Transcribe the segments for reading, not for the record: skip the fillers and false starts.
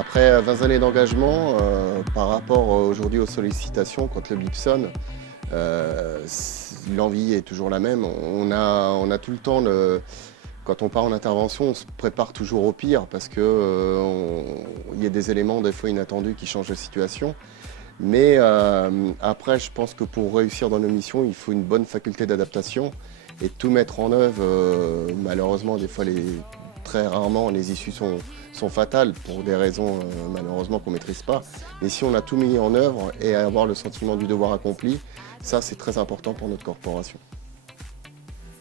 Après 20 années d'engagement, par rapport aujourd'hui aux sollicitations, quand le bip sonne, l'envie est toujours la même. On a tout le temps, quand on part en intervention, on se prépare toujours au pire parce qu'il y a des éléments des fois inattendus qui changent la situation. Mais après, je pense que pour réussir dans nos missions, il faut une bonne faculté d'adaptation et tout mettre en œuvre. Malheureusement, des fois, très rarement, les issues sont fatales pour des raisons malheureusement qu'on ne maîtrise pas. Mais si on a tout mis en œuvre et avoir le sentiment du devoir accompli, ça c'est très important pour notre corporation.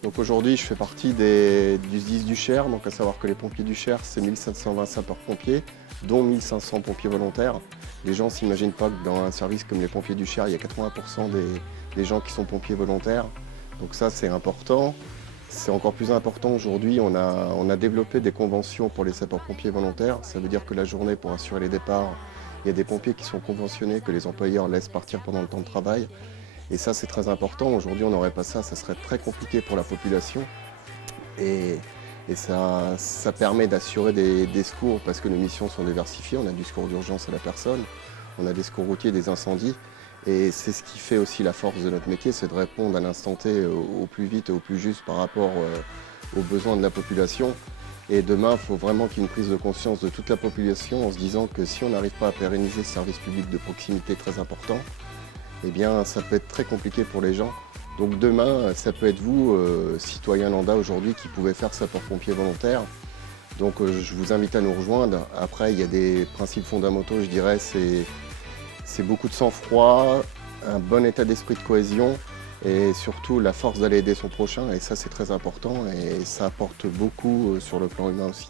Donc aujourd'hui, je fais partie du SDIS du Cher, donc à savoir que les pompiers du Cher, c'est 1720 sapeurs-pompiers, dont 1500 pompiers volontaires. Les gens ne s'imaginent pas que dans un service comme les pompiers du Cher, il y a 80% des gens qui sont pompiers volontaires. Donc ça, c'est important. C'est encore plus important aujourd'hui, on a développé des conventions pour les sapeurs-pompiers volontaires. Ça veut dire que la journée, pour assurer les départs, il y a des pompiers qui sont conventionnés, que les employeurs laissent partir pendant le temps de travail. Et ça, c'est très important. Aujourd'hui, on n'aurait pas ça, ça serait très compliqué pour la population. Et ça permet d'assurer des secours parce que nos missions sont diversifiées. On a du secours d'urgence à la personne, on a des secours routiers, des incendies. Et c'est ce qui fait aussi la force de notre métier, c'est de répondre à l'instant T au plus vite et au plus juste par rapport aux besoins de la population. Et demain, il faut vraiment qu'il y ait une prise de conscience de toute la population en se disant que si on n'arrive pas à pérenniser ce service public de proximité très important, eh bien, ça peut être très compliqué pour les gens. Donc demain, ça peut être vous, citoyen lambda aujourd'hui, qui pouvez faire sapeur-pompier volontaire. Donc je vous invite à nous rejoindre. Après, il y a des principes fondamentaux, je dirais, c'est beaucoup de sang-froid, un bon état d'esprit de cohésion et surtout la force d'aller aider son prochain. Et ça, c'est très important et ça apporte beaucoup sur le plan humain aussi.